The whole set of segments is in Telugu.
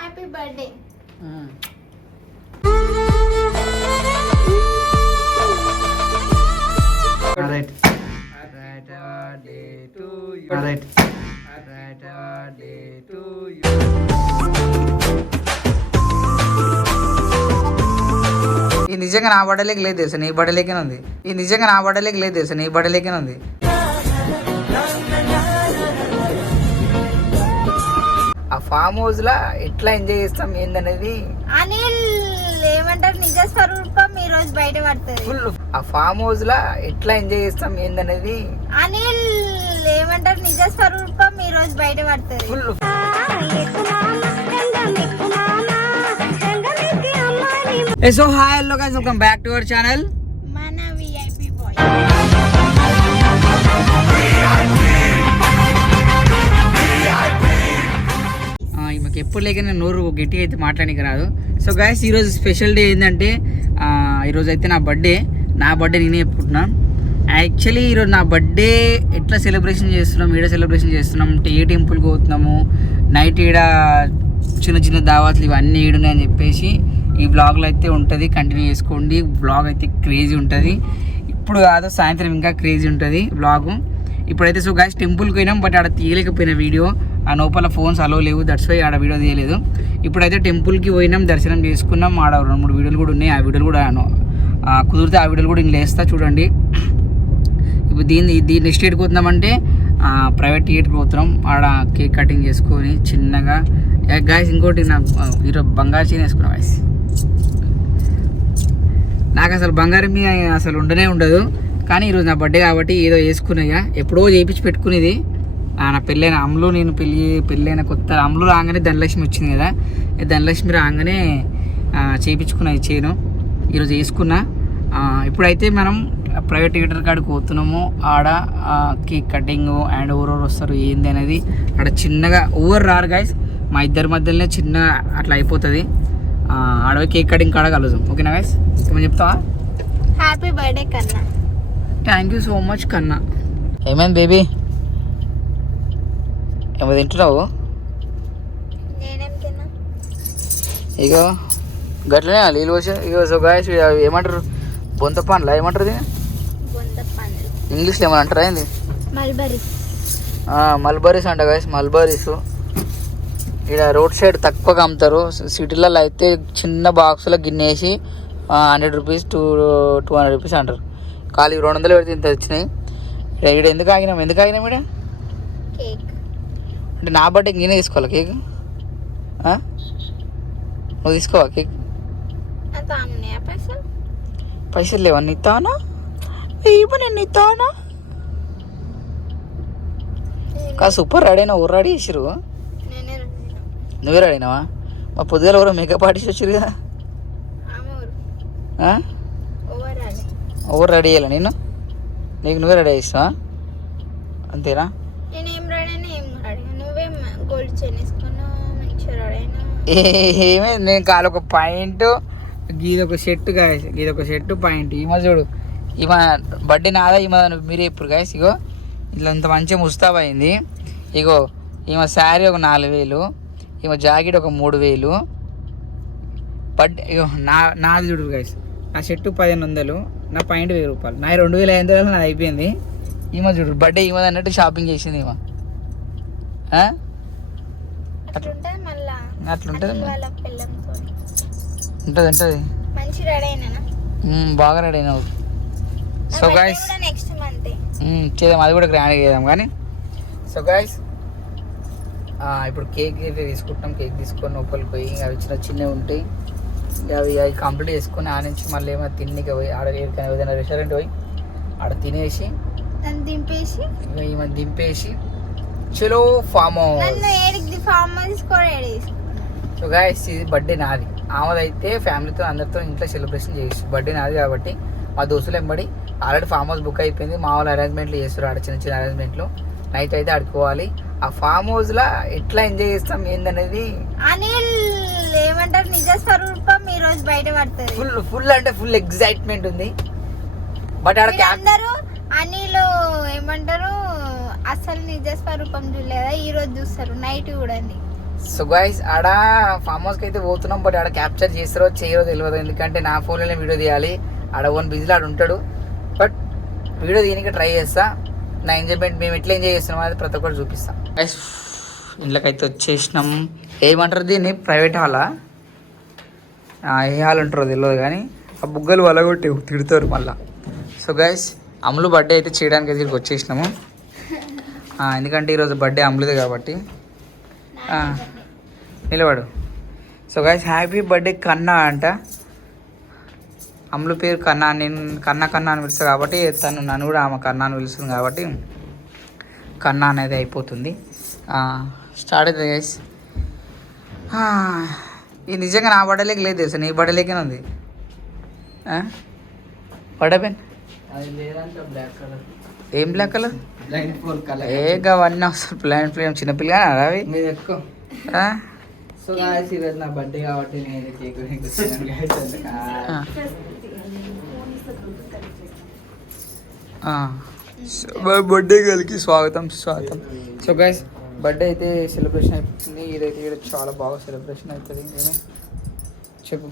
Happy birthday. Alright. Alright. ఈ నిజంగా నా బట్టలేకి లేదు తెలుసా, నీ బట్టలేకే ఉంది. ఈ నిజంగా నా బట్టలేకి లేదు తెలుసా, నీ బట్టలేకే ఉంది. ఆ ఫామ్ హౌస్ లా ఎట్లా ఎంజాయ్ చేస్తాం ఏందనేది అనిల్ ఏమంటారు, నిజ స్వరూపం ఈ రోజు బయట పడుతుంది. ఫుల్ ఆ ఫామ్ హౌస్ లా ఎట్లా ఎంజాయ్ చేస్తాం ఏందనేది అనిల్ ఏమంటారు, నిజ స్వరూపం ఈ రోజు బయట పడుతుంది. Full. So hi hello guys, welcome back to our channel మన విఐపి బాయ్. ఈమెకి ఎప్పుడు లేక నేను నోరు గట్టిగా అయితే మాట్లాడానికి రాదు. సో గైస్ ఈరోజు స్పెషల్ డే ఏంటంటే ఈరోజు అయితే నా బర్త్డే నేనే చెప్పుకుంటున్నా. యాక్చువల్లీ ఈరోజు నా బర్త్డే ఎట్లా సెలబ్రేషన్ చేస్తున్నాం, ఈడ సెలబ్రేషన్ చేస్తున్నాం, ఏ టెంపుల్కి పోతున్నాము, నైట్ ఈడ చిన్న చిన్న దావాతులు ఇవన్నీ ఈడున్నాయని చెప్పేసి ఈ బ్లాగ్లో అయితే ఉంటుంది. కంటిన్యూ చేసుకోండి, బ్లాగ్ అయితే క్రేజీ ఉంటుంది. ఇప్పుడు కాదు సాయంత్రం ఇంకా క్రేజీ ఉంటుంది బ్లాగు. ఇప్పుడైతే సో గైస్ టెంపుల్కి పోయినాం, బట్ ఆడ తీయలేకపోయిన వీడియో, ఆ లోపల ఫోన్స్ అలో లేవు, దట్స్ వై ఆడ వీడియో తీయలేదు. ఇప్పుడైతే టెంపుల్కి పోయినాం, దర్శనం చేసుకున్నాం. ఆడ 2-3 వీడియోలు కూడా ఉన్నాయి, ఆ వీడియోలు కూడా కుదిరితే ఆ వీడియోలు కూడా నేను లేస్తా చూడండి. ఇప్పుడు దీన్ని నెక్స్ట్ ఎయిట్కి పోతున్నామంటే ప్రైవేట్ థియేటర్కి పోతున్నాం. ఆడ కేక్ కటింగ్ చేసుకొని చిన్నగా గాయస్. ఇంకోటి ఈరోజు బంగారు చీన వేసుకున్నాం గాయస్. నాకు అసలు బంగారం మీద అసలు ఉండనే ఉండదు, కానీ ఈరోజు నా బర్త్డే కాబట్టి ఏదో వేసుకున్నాయా. ఎప్పుడో చేయించి పెట్టుకునేది నా పెళ్ళైన అమ్ములు, నేను పెళ్ళైన కొత్త అమ్ములు రాగానే ధనలక్ష్మి వచ్చింది కదా, ధనలక్ష్మి రాగానే చేయించుకున్నా ఈ చైను, ఈరోజు వేసుకున్నా. ఇప్పుడైతే మనం ప్రైవేట్ థియేటర్ కాడికి పోతున్నాము. ఆడ కేక్ కటింగ్ అండ్ ఎవరెవరు వస్తారు ఏంది అనేది ఆడ చిన్నగా ఓవర్ రారు గైస్, మా ఇద్దరి మధ్యలోనే చిన్న అట్లా అయిపోతుంది. ఆడవి కేక్ కటింగ్ కాడ కలుద్దాం, ఓకేనా గైస్? ఏమని చెప్తావా? హ్యాపీ బర్త్డే కన్నా. థ్యాంక్ యూ సో మచ్ కన్నా. ఏమైంది బేబీ, ఏమో తింటున్నావు? నేనేం తిన్నా? ఇగో గట్లనే నీళ్ళు వచ్చి ఇగో. సో గాయస్ ఏమంటారు, బొంత పండ్లా ఏమంటారు దీన్ని ఇంగ్లీష్లో ఏమని అంటారా ఏంది? మల్బరీస్ అంట గాయస్, మల్బరీస్. ఇక్కడ రోడ్ సైడ్ తక్కువగా అమ్ముతారు, సిటీలలో అయితే చిన్న బాక్స్లో గిన్నేసి 100 రూపీస్ 200 రూపీస్ అంటారు. ఖాళీ 200 పెడితే ఇంత వచ్చినాయి. ఇక్కడ ఎందుకు ఆగినాం ఇక్కడ అంటే నా బర్త్డేకి నేనే తీసుకోవాలా కేక్? నువ్వు తీసుకోవా కేక్? పైసలు లేవా? ఇస్తావనా? నేను ఇస్తావనా? కాదు సూపర్ రెడీ అయినా, ఊరు రెడీ చేసిరు. నువ్వే రెడీ అయినావా? మా పొద్దుగాల ఎవరో మేకప్ ఆర్టిస్ట్ వచ్చారు కదా, ఎవరు రెడీ చేయాలి? నేను నీకు నువ్వే రెడీ చేస్తావా? అంతేనా? ఏమే నేను కాదు ఒక పాయింట్, గీదొక షర్టు గాయస్, గీదొక షర్టు పాయింట్. ఈమె చూడు, ఈమె బర్త్డే నాదా, ఈమె మీరే ఇప్పుడు గాయస్. ఇగో ఇట్లా ఇంత మంచిగా ముస్తాబైంది. ఇగో ఈమె శారీ ఒక 4000, ఈమె జాకెట్ ఒక 3000. బర్త్డే ఇగో నాది చూడు గాయస్, నా షర్టు 1500, నా పాయింట్ 1000 రూపాయలు, నా 2500 నాది అయిపోయింది. ఈమె చూడు బర్త్డే ఈమె అన్నట్టు షాపింగ్ చేసింది ఈమె. అట్లుంటుంది అనిల్ వాళ్ళ పిల్లంతో ఉంటుంది ఉంటుంది మంచి రెడీ అయినా బాగా రెడీ అయినావు సో గాయస్ నెక్స్ట్ మంత్ చేద్దాం, అది కూడా గ్రాండ్గా చేద్దాం కానీ. సో గాయస్ ఇప్పుడు కేక్ అయితే తీసుకుంటాం. కేక్ తీసుకొని లోపలికి పోయి అవి చిన్నవి ఉంటాయి, అవి కంప్లీట్ చేసుకొని ఆ నుంచి మళ్ళీ ఏమైనా తిన్నికి పోయి ఆడ ఏదైనా రెస్టారెంట్ పోయి ఆడ తినేసి దింపేసి ఏమైనా దింపేసి చలో ఫామ్ హౌస్. సో గాయస్ ఇది బర్త్డే నాది, ఆమెదైతే ఫ్యామిలీతో అందరితో ఇంట్లో సెలబ్రేషన్ చేసి బర్త్డే నాది కాబట్టి మా దోస్తులు ఎంబడి ఆల్రెడీ ఫామ్ హౌస్ బుక్ అయిపోయింది. మా వాళ్ళు అరేంజ్మెంట్లు చేస్తారు, ఆడ చిన్న చిన్న అరేంజ్మెంట్లు. నైట్ అయితే ఆడుకోవాలి. ఆ ఫామ్ హౌస్లో ఎట్లా ఎంజాయ్ చేస్తాం ఏందనేది అనిల్ ఏమంటారు నిజ స్వరూపం ఈ రోజు బయట పడుతుంది. ఫుల్ అంటే ఫుల్ ఎగ్జైట్మెంట్ ఉంది. బట్ ఆడ అందరూ అనిల్ ఏమంటారు అసలు నిజ స్వరూపం చూడలేదా, ఈ రోజు చూస్తారు నైట్ చూడండి. సో గైస్ ఆడ ఫామ్ హౌస్కి అయితే పోతున్నాం, బట్ ఆడ క్యాప్చర్ చేస్తారో చేయరో తెలియదు. ఎందుకంటే నా ఫోన్లోనే వీడియో తీయాలి, ఆడ ఓన్ బిజీలో ఆడ ఉంటాడు. బట్ వీడియో తీయడానికి ట్రై చేస్తా. నా ఎంజాయ్మెంట్ మేము ఎట్లా ఎంజాయ్ చేస్తున్నాం అది ప్రతి ఒక్కటి చూపిస్తాం. గైస్ ఇంట్లోకైతే వచ్చేసినాం. ఏమంటారు దీన్ని, ప్రైవేట్ హాలా ఏ హాల్ ఉంటారో తెలియదు కానీ ఆ బుగ్గలు వలగొట్టి తిడతారు మళ్ళీ. సో గైస్ అమ్ములు బర్త్డే అయితే చేయడానికి అయితే ఇక్కడికి వచ్చేసినాము. ఎందుకంటే ఈరోజు బర్త్డే అమ్ములుది కాబట్టి. నిలబడు. సో గైస్ హ్యాపీ బర్త్డే కన్నా అంట. అమ్ములు పేరు కన్నా, నేను కన్నా అని పిలుస్తాను కాబట్టి తను నన్ను కూడా ఆమె కన్నా అని పిలుస్తుంది కాబట్టి కన్నా అనేది అయిపోతుంది. స్టార్ట్ అవుతుంది గైస్. ఇది నిజంగా నా బర్త్డేకి లేదు తెలుసా, నీ బర్త్డేకే ఉంది. బర్త్డే పెన్ ఏం బ్లాక్ కలర్ ఏగా అవన్నీ వస్తారు. బ్లైండ్ ఫ్లేమ్ చిన్నపిల్లగా అవి ఎక్కువ. సో ఈరోజు నా బర్త్డే కాబట్టి నేను కేక్ బర్త్డే గర్ల్కి స్వాగతం. సో గైస్ బర్త్డే అయితే సెలబ్రేషన్ అయిపోతుంది. ఇదైతే ఇక్కడ చాలా బాగా సెలబ్రేషన్ అవుతుంది. నేను చెప్పు,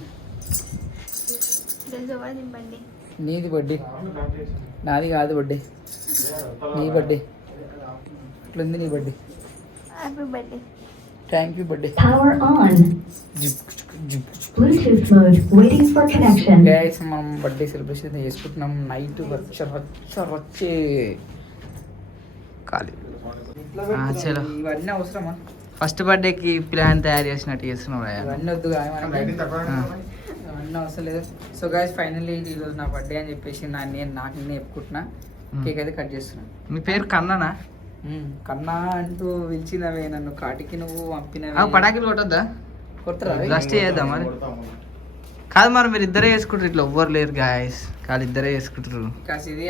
నీది బర్త్డే నాది కాదు బర్త్డే, నీ బర్త్డే ఇట్లుంది. నీ birthday thank you birthday. Guys మనం బర్త్డే సెలబ్రేషన్ చేసుకుంటున్నాం. నైట్ వచ్చే ఖాళీ చలో. ఇవన్నీ అవసరమా? ఫస్ట్ బర్త్డేకి ప్లాన్ తయారు చేసినట్టు చేస్తున్నాం. ఇవన్నీ వద్దు, అవన్నీ అవసరం లేదు. సో గైస్ ఫైనల్లీ ఈరోజు నా బర్త్డే అని చెప్పేసి నాకు నేను చెప్పుకుంటున్నా. కేక్ అయితే కట్ చేస్తున్నాను. మీ పేరు కన్నానా? కన్నా అంటూ పిలిచినవే నన్ను, కాటికి నువ్వు పంపినవే. పటాకులు కొట్టద్దా? కొట్టరా? లాస్ట్ చేద్దాం మరి. కాదు మరి మీరు ఇద్దరే చేసుకుంటారు, ఇట్లా ఎవ్వరు లేరు గాయస్, కాదు ఇద్దరే చేసుకుంటారు. కాస్ ఇది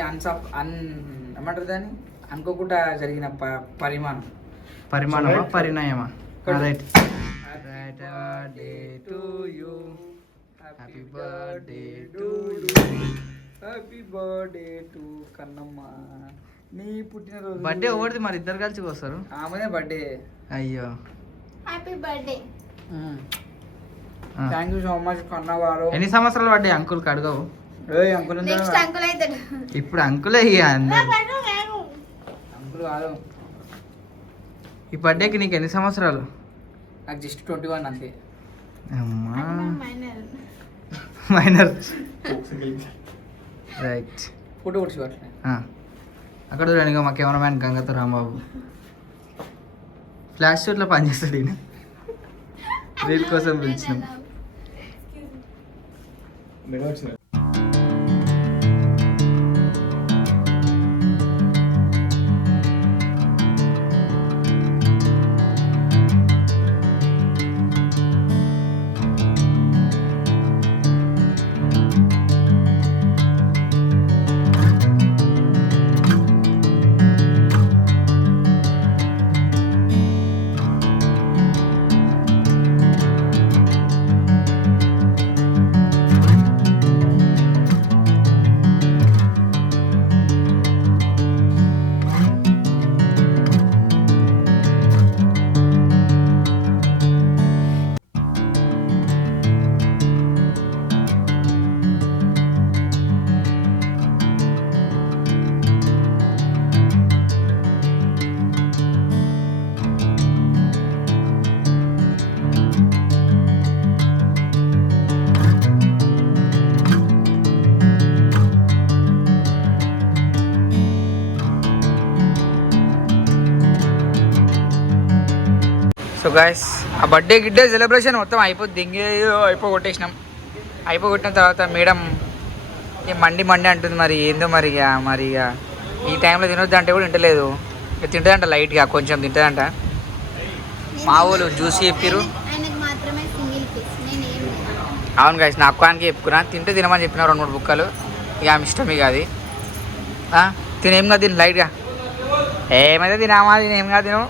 ఏమంటారు దాన్ని, అనుకోకుండా జరిగిన పరిమాణమా పరిణామా? Right. Birthday to you, happy birthday to you, happy birthday to Kannamma, నీ పుట్టినరోజు. బర్త్డే ఎవరిది మరి? ఇద్దరు కలిసి వస్తారు. ఆమెనే బర్త్డే. అయ్యో happy birthday. Thank you so much కన్నా గారు. ఎన్ని సంవత్సరాలు బర్త్డే అంకుల్ కడగవు? అంకుల్ ఇప్పుడు అంకులే అంకుల్ కాదు. ఈ బర్త్డేకి నీకు ఎన్ని సంవత్సరాలు? నాకు జస్ట్ 21 అంతే. అమ్మా మైనర్. రైట్. ఫోటో కొట్టి అక్కడ చూడండి మా కెమెరామ్యాన్ గంగతో రాంబాబు ఫ్లాష్ షూట్లో పనిచేస్తాడు. ఈయన రీల్ కోసం పిలిచినాం. సో గాయస్ ఆ బర్త్డే గిడ్డే సెలబ్రేషన్ మొత్తం దింగి అయిపోగొట్టేసినాం. అయిపోగొట్టిన తర్వాత మేడం మండి అంటుంది. మరి ఏందో మరి ఇక ఈ టైంలో తినొద్దు అంటే కూడా తింటలేదు. ఇక తింటుందంట లైట్గా కొంచెం తింటుందంట. మా వాళ్ళు జ్యూస్ చెప్పారు. అవును గాయస్ నా అక్కానికి చెప్పుకున్నా తింటే తినమని చెప్పిన 2-3 బుక్కలు. ఇక ఆమె ఇష్టం ఇక అది తినేం కాదు తిని లైట్గా ఏమైతే తినామా తినేం కాదు తిను.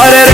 అరే